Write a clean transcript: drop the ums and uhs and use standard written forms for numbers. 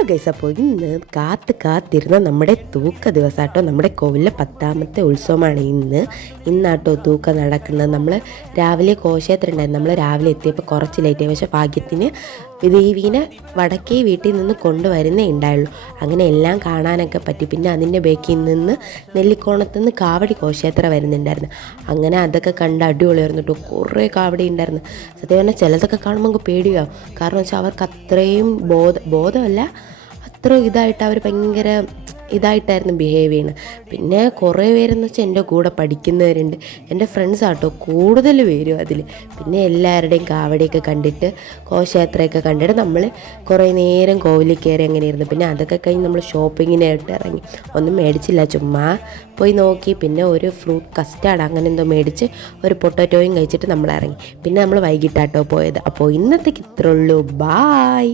Hello guys, അപ്പോൾ ഇന്ന് കാത്തിരുന്ന നമ്മുടെ തൂക്ക ദിവസമാട്ടോ. നമ്മുടെ കോവിലിലെ 10ാമത്തെ ഉത്സവമാണ് ഇന്നാട്ടോ തൂക്കം നടക്കുന്നത്. നമ്മൾ രാവിലെ ഘോഷയാത്ര ഉണ്ടായിരുന്നു. നമ്മൾ രാവിലെ എത്തിയപ്പോൾ കുറച്ച് ലേറ്റായി. പക്ഷേ ഭാഗ്യത്തിന് ദേവീനെ വടക്കേ വീട്ടിൽ നിന്ന് കൊണ്ടുവരുന്നേ ഉണ്ടായുള്ളൂ. അങ്ങനെ എല്ലാം കാണാനൊക്കെ പറ്റി. പിന്നെ അതിൻ്റെ ബേക്കിൽ നിന്ന് നെല്ലിക്കോണത്ത് നിന്ന് കാവടി ഘോഷയാത്ര വരുന്നുണ്ടായിരുന്നു. അങ്ങനെ അതൊക്കെ കണ്ട് അടിപൊളിയായിരുന്നു കേട്ടോ. കുറേ കാവടി ഉണ്ടായിരുന്നു. സത്യം പറഞ്ഞാൽ ചിലതൊക്കെ കാണുമ്പോൾ നമുക്ക് പേടിയാവും. കാരണം വെച്ചാൽ അവർക്ക് അത്രയും ബോധമല്ല, അത്ര ഇതായിട്ട് അവർ ഭയങ്കര ഇതായിട്ടായിരുന്നു ബിഹേവ് ചെയ്യുന്നത്. പിന്നെ കുറേ പേരെന്ന് വെച്ചാൽ എൻ്റെ കൂടെ പഠിക്കുന്നവരുണ്ട്, എൻ്റെ ഫ്രണ്ട്സ് ആട്ടോ കൂടുതൽ പേരും അതിൽ. പിന്നെ എല്ലാവരുടെയും കാവടിയൊക്കെ കണ്ടിട്ട് ഘോഷയാത്രയൊക്കെ കണ്ടിട്ട് നമ്മൾ കുറേ നേരം കോവിലിൽ കയറി അങ്ങനെ ഇരുന്നു. പിന്നെ അതൊക്കെ കഴിഞ്ഞ് നമ്മൾ ഷോപ്പിങ്ങിനായിട്ട് ഇറങ്ങി. ഒന്നും മേടിച്ചില്ല, ചുമ്മാ പോയി നോക്കി. പിന്നെ ഒരു ഫ്രൂട്ട് കസ്റ്റാർഡ് അങ്ങനെ എന്തോ മേടിച്ച് ഒരു പൊട്ടറ്റോയും കഴിച്ചിട്ട് നമ്മൾ ഇറങ്ങി. പിന്നെ നമ്മൾ വൈകിട്ടാട്ടോ പോയത്. അപ്പോൾ ഇന്നത്തേക്ക് ഇത്രേ ഉള്ളൂ. ബായ്.